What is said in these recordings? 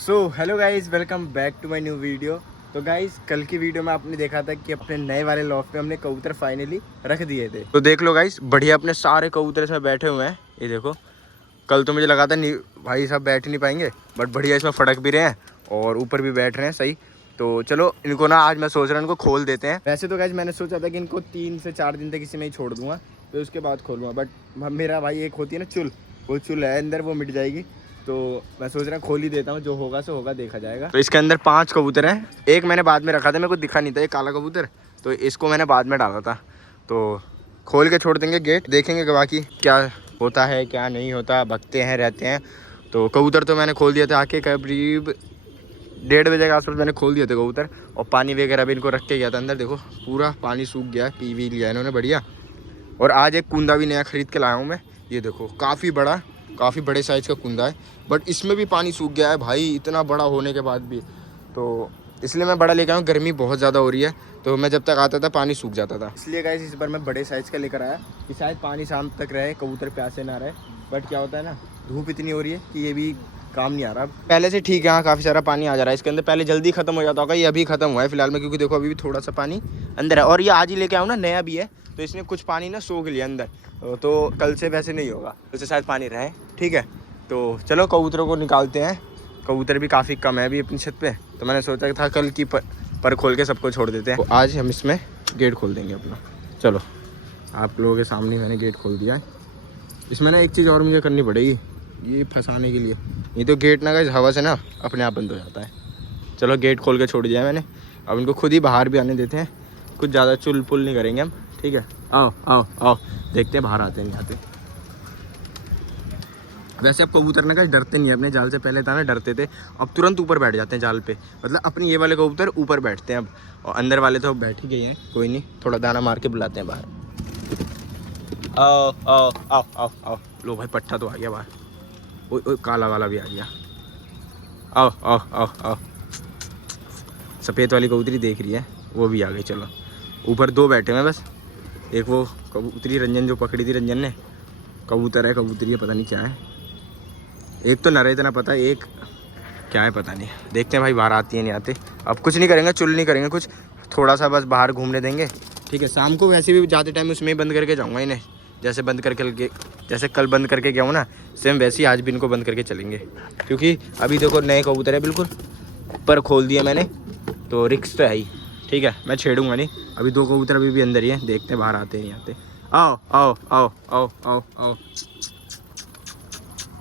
So hello guys, welcome back to my new video. तो guys, कल की video में आपने देखा था कि अपने नए वाले लॉफ्ट पे हमने कबूतर फाइनली रख दिए थे। तो देख लो गाइज, बढ़िया अपने सारे कबूतर इसमें बैठे हुए हैं। ये देखो, कल तो मुझे लगा था नहीं भाई साहब बैठ नहीं पाएंगे, बट बढ़िया इसमें फड़क भी रहे हैं और ऊपर भी बैठ रहे हैं सही। तो चलो इनको ना आज मैं सोच रहा हूँ इनको खोल देते हैं। वैसे तो गाइज मैंने सोचा था कि इनको 3 से 4 दिन तक इसी में ही छोड़ दूंगा, फिर उसके बाद खोलूँगा। बट मेरा भाई एक होती है ना चुल, वो चुल है अंदर, वो मिट जाएगी। तो मैं सोच रहा हूँ खोल ही देता हूँ, जो होगा सो होगा, देखा जाएगा। तो इसके अंदर 5 कबूतर हैं। एक मैंने बाद में रखा था, मेरे को दिखा नहीं था, एक काला कबूतर, तो इसको मैंने बाद में डाला था। तो खोल के छोड़ देंगे गेट, देखेंगे कि बाकी क्या होता है क्या नहीं होता। भगते हैं रहते हैं। तो कबूतर तो मैंने खोल दिया था आके करीब 1:30 बजे के आसपास मैंने खोल दिया था कबूतर। और पानी वगैरह भी इनको रख के गया था अंदर। देखो पूरा पानी सूख गया है, पी भी लिया इन्होंने बढ़िया। और आज एक कुंदा भी नया खरीद के लाया हूँ मैं। ये देखो काफ़ी बड़े साइज़ का कुंदा है, बट इसमें भी पानी सूख गया है भाई, इतना बड़ा होने के बाद भी। तो इसलिए मैं बड़ा लेकर आया हूँ, गर्मी बहुत ज़्यादा हो रही है, तो मैं जब तक आता था पानी सूख जाता था। इसलिए गाइस इस बार मैं बड़े साइज़ का लेकर आया कि शायद पानी शाम तक रहे, कबूतर प्यासे ना रहे। बट क्या होता है ना, धूप इतनी हो रही है कि ये भी काम नहीं आ रहा। पहले से ठीक है, हाँ काफ़ी सारा पानी आ जा रहा है इसके अंदर। पहले जल्दी ख़त्म हो जाता होगा, ये अभी ख़त्म हुआ है फिलहाल में, क्योंकि देखो अभी भी थोड़ा सा पानी अंदर है। और ये आज ही लेके आऊँ ना, नया भी है, तो इसने कुछ पानी ना सोख लिया अंदर। तो कल से वैसे नहीं होगा, कल से शायद पानी रहे, ठीक है। तो चलो कबूतरों को निकालते हैं। कबूतर भी काफ़ी कम है अभी अपनी छत पे, तो मैंने सोचा था कल की पर खोल के सबको छोड़ देते हैं। तो आज हम इसमें गेट खोल देंगे अपना। चलो आप लोगों के सामने मैंने गेट खोल दिया है। इसमें ना एक चीज़ और मुझे करनी पड़ेगी, ये फंसाने के लिए। नहीं तो गेट ना गाइस हवा से ना अपने आप बंद हो जाता है। चलो गेट खोल के छोड़ दिया है मैंने, अब इनको खुद ही बाहर भी आने देते हैं। कुछ ज़्यादा चुल पुल नहीं करेंगे हम, ठीक है। आओ आओ आओ, देखते हैं बाहर आते नहीं आते। वैसे अब कबूतर ना गाइस डरते नहीं है अपने जाल से। पहले था ना डरते थे, अब तुरंत ऊपर बैठ जाते हैं जाल पे। मतलब अपने ये वाले कबूतर ऊपर बैठते हैं अब, और अंदर वाले तो बैठ ही गए हैं। कोई नहीं, थोड़ा दाना मार के बुलाते हैं बाहर। आओ आओ आओ आओ आओ, लो भाई पट्टा तो आ गया बाहर। ओ काला वाला भी आ गया। आओ आओ आओ आओ, सफ़ेद वाली कबूतरी देख रही है, वो भी आ गई। चलो ऊपर 2 बैठे हैं बस। एक वो कबूतरी रंजन जो पकड़ी थी, रंजन ने, कबूतर है कबूतरी है पता नहीं क्या है। एक तो नर है इतना पता है, एक क्या है पता नहीं। देखते हैं भाई बाहर आती है नहीं आते। अब कुछ नहीं करेंगे, चुल नहीं करेंगे कुछ, थोड़ा सा बस बाहर घूमने देंगे, ठीक है। शाम को वैसे भी जाते टाइम उसमें ही बंद करके जाऊँगा इन्हें, जैसे कल बंद करके गया हूँ ना, सेम वैसे ही आज भी इनको बंद करके चलेंगे। क्योंकि अभी देखो नए कबूतर है बिल्कुल, पर खोल दिया मैंने, तो रिक्स तो है ही, ठीक है। मैं छेड़ूंगा नहीं। अभी 2 कबूतर अभी भी अंदर ही हैं, देखते हैं बाहर आते नहीं आते। आओ आओ आओ आओ आओ आओ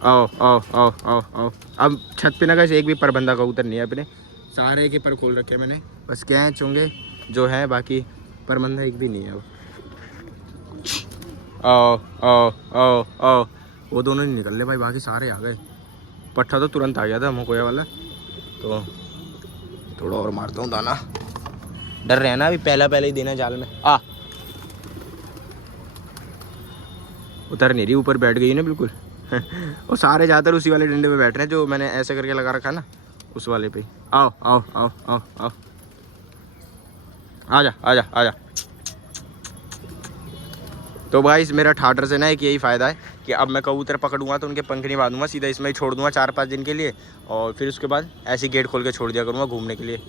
आओ आओ आओ आओ आओ। अब छत पे ना गाइस एक भी परबंदा कबूतर नहीं है अपने, सारे के पर खोल रखे हैं मैंने। बस क्या है चुंगे जो है, बाकी परबंदा एक भी नहीं है अब। आओ आओ आओ आओ, वो दोनों नहीं निकल रहे भाई, बाकी सारे आ गए। पट्टा तो तुरंत आ गया था मकोया वाला। तो थोड़ा और मारता हूँ दाना, डर रहे हैं ना अभी, पहले ही देना जाल में। उतर नहीं रही, ऊपर बैठ गई ना बिल्कुल। और सारे ज़्यादातर उसी वाले डंडे पे बैठ रहे हैं जो मैंने ऐसे करके लगा रखा ना, उस वाले पे। आओ आओ आओ आओ आओ, आजा आजा आजा। तो भाई मेरा ठाटर से ना एक यही फ़ायदा है कि अब मैं कबूतर पकड़ूंगा तो उनके पंख नहीं बांधूंगा, सीधा इसमें ही छोड़ दूंगा 4-5 दिन के लिए, और फिर उसके बाद ऐसे गेट खोल के छोड़ दिया करूँगा घूमने के लिए।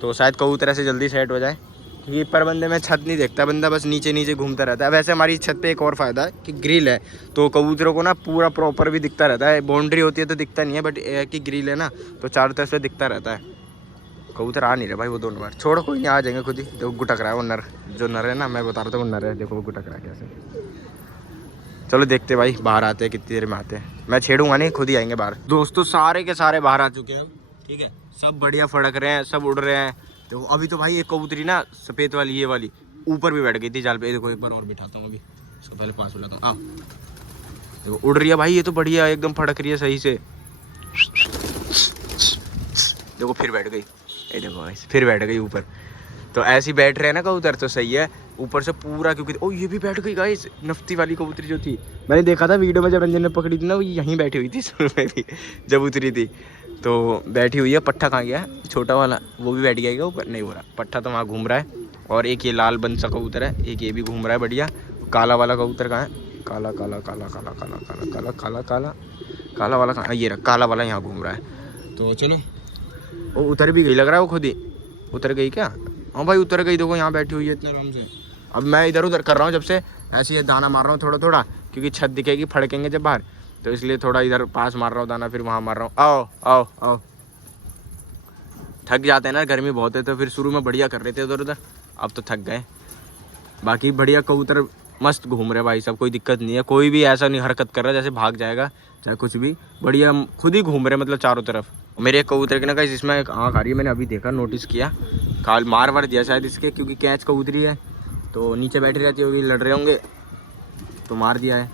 तो शायद कबूतर ऐसे जल्दी सेट हो जाए, क्योंकि पर बंदे में छत नहीं देखता बंदा, बस नीचे नीचे घूमता रहता है। वैसे हमारी छत पे एक और फ़ायदा है कि ग्रिल है, तो कबूतरों को ना पूरा प्रॉपर भी दिखता रहता है। बाउंड्री होती है तो दिखता नहीं है, बट कि ग्रिल है ना, तो चारों तरफ से दिखता रहता है। कबूतर आ नहीं रहे भाई वो दोनों बार, छोड़ो कोई नहीं, आ जाएंगे खुद ही। देखो गुटक रहा है वो नर, जो नर है ना, मैं बता रहा था वो नर है, देखो वो गुटक रहा है कैसे। चलो देखते भाई बाहर आते हैं, कितनी देर में आते हैं। मैं छेड़ूंगा नहीं, खुद ही आएंगे बाहर। दोस्तों सारे के सारे बाहर आ चुके हैं, ठीक है। सब बढ़िया फड़क रहे हैं, सब उड़ रहे हैं। देखो अभी तो भाई एक कबूतरी ना सफ़ेद वाली, ये वाली ऊपर भी बैठ गई थी जाल पे। देखो एक बार और बिठाता हूँ, अभी इसको पहले पास बुलाता हूँ। आओ देखो उड़ रही है भाई, ये तो बढ़िया एकदम फड़क रही है सही से। देखो फिर बैठ गई, ये देखो भाई फिर बैठ गई ऊपर। तो ऐसे ही बैठ रहे हैं ना कबूतर तो सही है, ऊपर से पूरा। क्योंकि ओ ये भी बैठ गई गाइस, नफ्ती वाली कबूतरी जो थी, मैंने देखा था वीडियो में जब रंजन ने पकड़ी थी ना, वो यहीं बैठी हुई थी शुरू में भी जब उतरी थी, तो बैठी हुई है। पट्टा कहाँ गया है छोटा वाला, वो भी बैठ गया ऊपर, नहीं हो रहा। पट्टा तो वहाँ घूम रहा है, और एक ये लाल बन सा कबूतर है, एक ये भी घूम रहा है बढ़िया। काला वाला कबूतर कहाँ है, काला काला काला काला काला काला काला काला काला काला वाला कहाँ, ये रहा काला वाला यहाँ घूम रहा है। तो चलो। वो उतर भी गई लग रहा है, वो खुद ही उतर गई क्या? हाँ भाई उतर गई, देखो यहाँ बैठी हुई है इतने आराम से। अब मैं इधर उधर कर रहा हूँ जब से, ऐसे ही दाना मार रहा हूँ थोड़ा थोड़ा, क्योंकि छत दिखेगी फड़केंगे जब बाहर, तो इसलिए थोड़ा इधर पास मार रहा हूँ दाना, फिर वहाँ मार रहा हूँ। आओ आओ आओ। थक जाते हैं ना, गर्मी बहुत है, तो फिर शुरू में बढ़िया कर रहे थे उधर उधर, अब तो थक गए। बाकी बढ़िया कबूतर मस्त घूम रहे भाई सब, कोई दिक्कत नहीं है, कोई भी ऐसा नहीं हरकत कर रहा जैसे भाग जाएगा चाहे कुछ भी, बढ़िया खुद ही घूम रहे मतलब चारों तरफ। मेरे एक कबूतर के ना गाइस इसमें एक आँख आ रही है, मैंने अभी देखा, नोटिस किया, काल मार वार दिया शायद इसके, क्योंकि कैच कबूतरी है तो नीचे बैठी रहती होगी, लड़ रहे होंगे तो मार दिया है।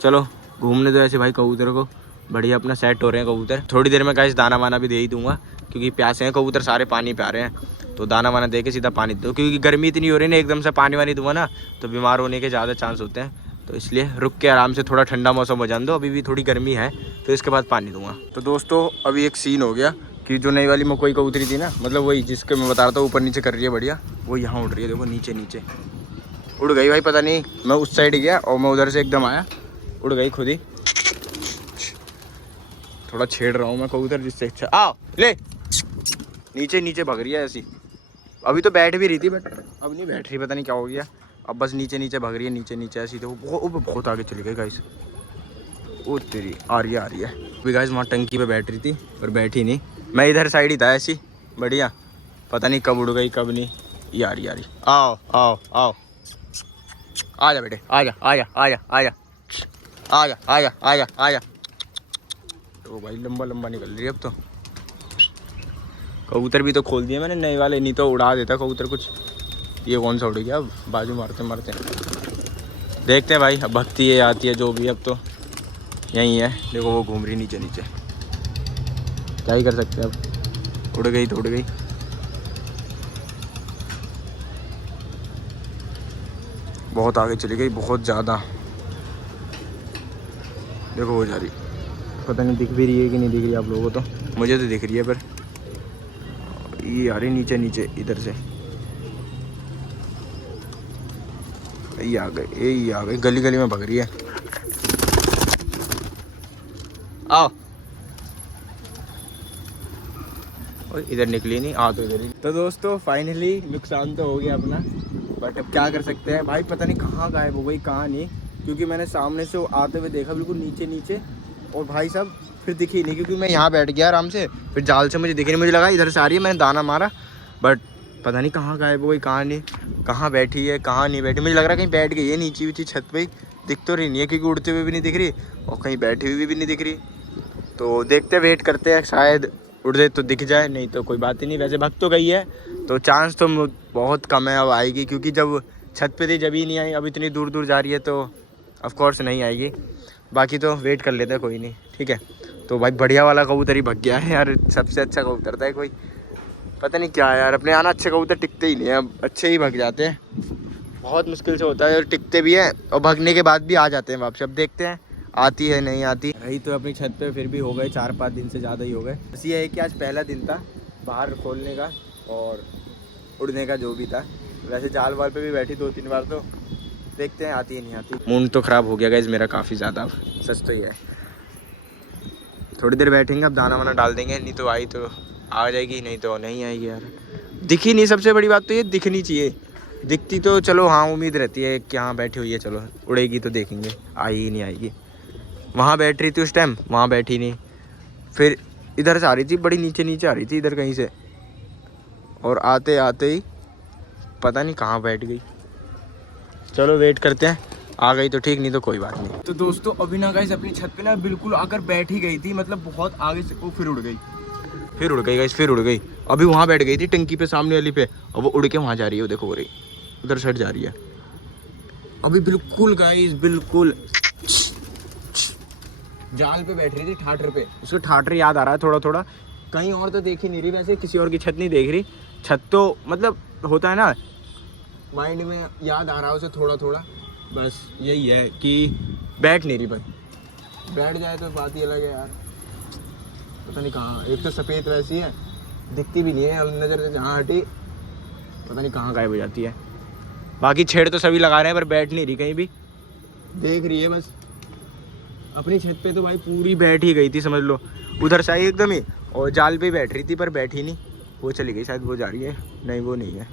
चलो घूमने दो ऐसे भाई कबूतर को, बढ़िया अपना सेट हो रहे हैं कबूतर। थोड़ी देर में गाइस दाना वाना भी दे ही दूंगा, क्योंकि प्यासे हैं कबूतर सारे, पानी प्या रहे हैं, तो दाना वाना दे के सीधा पानी दो, क्योंकि गर्मी इतनी हो रही है ना, एकदम से पानी वानी दूंगा ना तो बीमार होने के ज़्यादा चांस होते हैं, तो इसलिए रुक के आराम से थोड़ा ठंडा मौसम हो जाने दो, अभी भी थोड़ी गर्मी है, तो इसके बाद पानी दूंगा। तो दोस्तों अभी एक सीन हो गया कि जो नई वाली मकोई कबूतरी थी ना, मतलब वही जिसके मैं बता रहा था ऊपर नीचे कर रही है बढ़िया, वो यहाँ उड़ रही है, देखो नीचे नीचे उड़ गई भाई, पता नहीं मैं उस साइड गया और मैं उधर से एकदम आया, उड़ गई खुद ही। थोड़ा छेड़ रहा हूँ मैं कबूतर जिससे, अच्छा आओ ले, नीचे नीचे भाग रही है ऐसी। अभी तो बैठ भी रही थी बट अब नहीं बैठ रही, पता नहीं क्या हो गया, अब बस नीचे नीचे भाग रही है, नीचे नीचे ऐसी। तो बहुत आगे चली गई गाइस, ओ तेरी आ रही है अभी गाइस। वहाँ टंकी पे बैठ रही थी पर बैठी नहीं, मैं इधर साइड ही था ऐसी बढ़िया, पता नहीं कब उड़ गई कब नहीं। ये आ रही आओ आओ आओ, आजा बेटे आजा आजा आजा आजा आजा आजा आजा आजा। तो भाई लंबा लंबा निकल रही है अब तो। कबूतर भी तो खोल दिए मैंने नए वाले, नहीं तो उड़ा देता कबूतर कुछ। ये कौन सा उड़ गया, अब बाजू मारते मारते देखते हैं भाई, अब भक्ति ये आती है जो भी, अब तो यही है, देखो वो घूम रही नीचे नीचे, क्या ही कर सकते हैं अब, उड़ गई तो उड़ गई। बहुत आगे चली गई, बहुत ज़्यादा, देखो हो जा रही, पता नहीं दिख भी रही है कि नहीं दिख रही आप लोगों को, तो मुझे तो दिख रही है, पर ये आ रही नीचे नीचे इधर से, ये आ गई गली गली में भग रही है। आओ इधर निकली नहीं, आ तो इधर ही। तो दोस्तों फाइनली नुकसान तो हो गया अपना, बट अब क्या कर सकते हैं भाई, पता नहीं कहाँ गायब हो गई कहाँ नहीं, क्योंकि मैंने सामने से आते हुए देखा बिल्कुल नीचे नीचे, और भाई साहब फिर दिखी नहीं, क्योंकि मैं यहाँ बैठ गया आराम से, फिर जाल से मुझे दिखी नहीं, मुझे लगा इधर से आ रही है, मैंने दाना मारा, बट पता नहीं कहाँ गायब हो गई कहाँ नहीं, कहाँ बैठी है कहाँ नहीं बैठी। मुझे लग रहा है कहीं बैठ गई है नीचे नीचे छत पे, दिख तो रही नहीं है, क्योंकि उड़ते हुए भी नहीं दिख रही और कहीं बैठी हुई भी नहीं दिख रही। तो देखते वेट करते हैं, शायद उड़ दे तो दिख जाए, नहीं तो कोई बात ही नहीं। वैसे भग तो गई है तो चांस तो बहुत कम है अब आएगी, क्योंकि जब छत पे थी जब ही नहीं आई, अब इतनी दूर दूर जा रही है तो ऑफकोर्स नहीं आएगी। बाकी तो वेट कर लेते हैं, कोई नहीं, ठीक है। तो भाई बढ़िया वाला कबूतर ही भग गया है यार, सबसे अच्छा कबूतर था कोई, पता नहीं क्या है यार, अपने यहाँ अच्छे कबूतर टिकते ही नहीं है, अब अच्छे ही भग जाते हैं, बहुत मुश्किल से होता है, और टिकते भी हैं और भगने के बाद भी आ जाते हैं वापस। अब देखते हैं आती है नहीं आती। रही तो अपनी छत पे फिर भी हो गए 4-5 दिन से ज़्यादा ही हो गए। बस ये है कि आज पहला दिन था बाहर खोलने का और उड़ने का जो भी था। वैसे जाल वाल पे भी बैठी 2-3 बार, तो देखते हैं आती है नहीं आती। मूड तो ख़राब हो गया गाइस मेरा काफ़ी ज़्यादा, अब सच तो ही है। थोड़ी देर बैठेंगे, अब दाना वाना डाल देंगे, नहीं तो आई तो आ जाएगी, नहीं तो नहीं आएगी यार। दिखी नहीं, सबसे बड़ी बात तो ये दिखनी चाहिए, दिखती तो चलो हाँ उम्मीद रहती है कि हाँ बैठी हुई है, चलो उड़ेगी तो देखेंगे, आई ही नहीं आएगी। वहाँ बैठ रही थी उस टाइम, वहाँ बैठी नहीं, फिर इधर से आ रही थी, बड़ी नीचे नीचे आ रही थी इधर कहीं से, और आते आते ही पता नहीं कहाँ बैठ गई। चलो वेट करते हैं, आ गई तो ठीक, नहीं तो कोई बात नहीं। तो दोस्तों अभी ना गाइस अपनी छत पे ना बिल्कुल आकर बैठ ही गई थी, मतलब बहुत आगे से, वो फिर उड़ गई गाइस, फिर उड़ गई। अभी वहाँ बैठ गई थी टंकी पे सामने वाली पे, और वो उड़ के वहाँ जा रही है, देखो हो रही उधर साइड जा रही है अभी, बिल्कुल गाइस बिल्कुल जाल पे बैठ रही थी, ठाटर पे। उसको ठाटर याद आ रहा है थोड़ा थोड़ा, कहीं और तो देख ही नहीं रही, वैसे किसी और की छत नहीं देख रही। छत तो मतलब होता है ना, माइंड में याद आ रहा है उसे थोड़ा थोड़ा, बस यही है कि बैठ नहीं रही। भाई बैठ जाए तो बात ही अलग है यार, पता नहीं कहाँ, एक तो सफ़ेद वैसी है, दिखती भी नहीं है नज़र से, जहाँ हटी पता नहीं कहाँ गायब हो जाती है। बाकी छेड़ तो सभी लगा रहे हैं पर बैठ नहीं रही कहीं भी, देख रही है बस। अपनी छत पे तो भाई पूरी बैठ ही गई थी समझ लो, उधर से आई एकदम ही और जाल पे बैठ रही थी पर बैठी नहीं, वो चली गई शायद, वो जा रही है, नहीं वो नहीं है,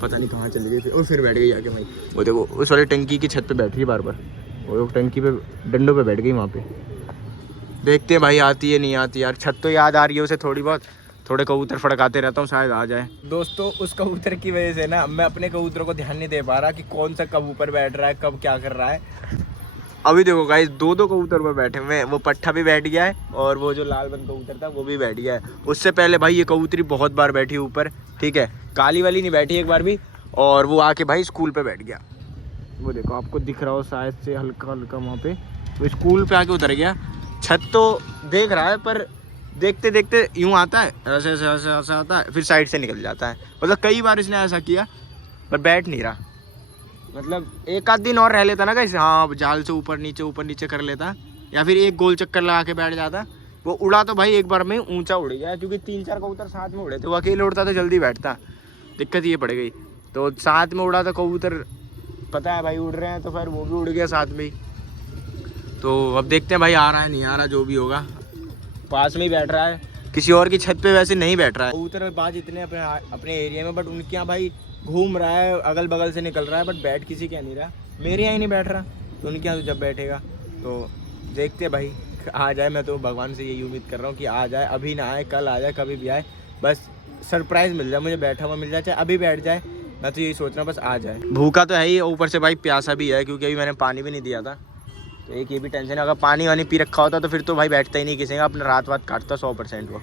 पता नहीं कहाँ चली गई और फिर बैठ गई आके भाई। वो देखो उस वाले टंकी की छत पे बैठ रही है बार बार, वो टंकी पे डंडों पे बैठ गई वहाँ पे। देखते हैं भाई आती है नहीं आती यार। छत तो याद आ रही है उसे थोड़ी बहुत, थोड़े कबूतर फड़काते रहता हूँ शायद आ जाए। दोस्तों उस कबूतर की वजह से ना मैं अपने कबूतरों को ध्यान नहीं दे पा रहा कि कौन सा कब ऊपर बैठ रहा है, कब क्या कर रहा है। अभी देखो गाइस दो कबूतर पर बैठे हुए हैं, वो पट्ठा भी बैठ गया है और वो जो लाल बन कबूतर था वो भी बैठ गया है। उससे पहले भाई ये कबूतरी बहुत बार बैठी ऊपर, ठीक है, काली वाली नहीं बैठी एक बार भी, और वो आके भाई स्कूल पे बैठ गया। वो देखो आपको दिख रहा हो शायद से हल्का हल्का वहाँ पे, वो स्कूल पे आके उतर गया। छत तो देख रहा है पर देखते देखते यूँ आता है, ऐसे ऐसे ऐसे ऐसे आता है, फिर साइड से निकल जाता है। मतलब कई बार इसने ऐसा किया पर बैठ नहीं रहा। मतलब एक आध दिन और रह लेता ना कैसे, हाँ जाल से ऊपर नीचे कर लेता, या फिर एक गोल चक्कर लगा के बैठ जाता। वो उड़ा तो भाई एक बार में ऊंचा उड़ गया, क्योंकि 3-4 कबूतर साथ में उड़े थे, वो अकेले उड़ता तो जल्दी बैठता, दिक्कत ये पड़ गई। तो साथ में उड़ा था कबूतर, पता है भाई उड़ रहे हैं तो फिर वो भी उड़ गया साथ में ही। तो अब देखते हैं भाई आ रहा है नहीं आ रहा, जो भी होगा। पास में ही बैठ रहा है, किसी और की छत पे वैसे नहीं बैठ रहा है। कबूतर बाज इतने अपने एरिया में, बट उनके यहाँ भाई घूम रहा है, अगल बगल से निकल रहा है, बट बैठ किसी के यहाँ नहीं रहा। मेरे यहाँ ही नहीं बैठ रहा, तो उनके यहाँ तो जब बैठेगा तो देखते हैं भाई आ जाए। मैं तो भगवान से यही उम्मीद कर रहा हूँ कि आ जाए, अभी ना आए, कल आ जाए, कभी भी आए, बस सरप्राइज़ मिल जाए मुझे, बैठा हुआ मिल जाए, चाहे अभी बैठ जाए। मैं तो यही सोच रहा हूँ बस आ जाए। भूखा तो है ही, ऊपर से भाई प्यासा भी है, क्योंकि अभी मैंने पानी भी नहीं दिया था। तो एक ये भी टेंशन है, अगर पानी वानी पी रखा होता तो फिर तो भाई बैठता ही नहीं किसी का, अपना रात काटता 100% वो।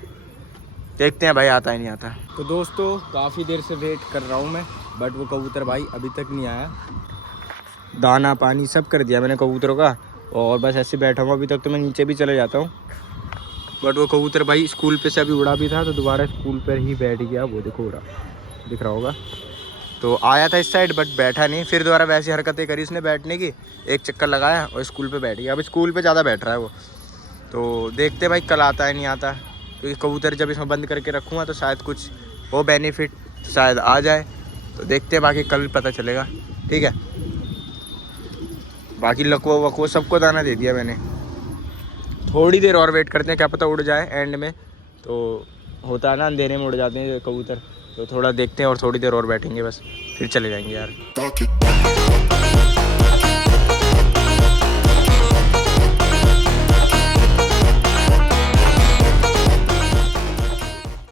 देखते हैं भाई आता ही नहीं आता। तो दोस्तों काफ़ी देर से वेट कर रहा हूँ मैं, बट वो कबूतर भाई अभी तक नहीं आया। दाना पानी सब कर दिया मैंने कबूतरों का, और बस ऐसे बैठा हूँ अभी तक। तो मैं नीचे भी चले जाता हूँ, बट वो कबूतर भाई स्कूल पे से अभी उड़ा भी था, तो दोबारा स्कूल पर ही बैठ गया। वो देखो उड़ा, दिख रहा होगा। तो आया था इस साइड बट बैठा नहीं, फिर दोबारा वैसी हरकतें करी उसने बैठने की, एक चक्कर लगाया और स्कूल पे बैठ गया। अब स्कूल पे ज़्यादा बैठ रहा है वो। तो देखते भाई कल आता है नहीं आता, क्योंकि कबूतर जब इसमें बंद करके रखूँगा तो शायद कुछ हो बेनिफिट, शायद आ जाए। तो देखते हैं, बाकी कल पता चलेगा, ठीक है। बाकी लकवा वकवा सबको दाना दे दिया मैंने। थोड़ी देर और वेट करते हैं, क्या पता उड़ जाए एंड में। तो होता है ना अंधेरे में उड़ जाते हैं कबूतर, तो थोड़ा देखते हैं और थोड़ी देर और बैठेंगे बस, फिर चले जाएंगे यार।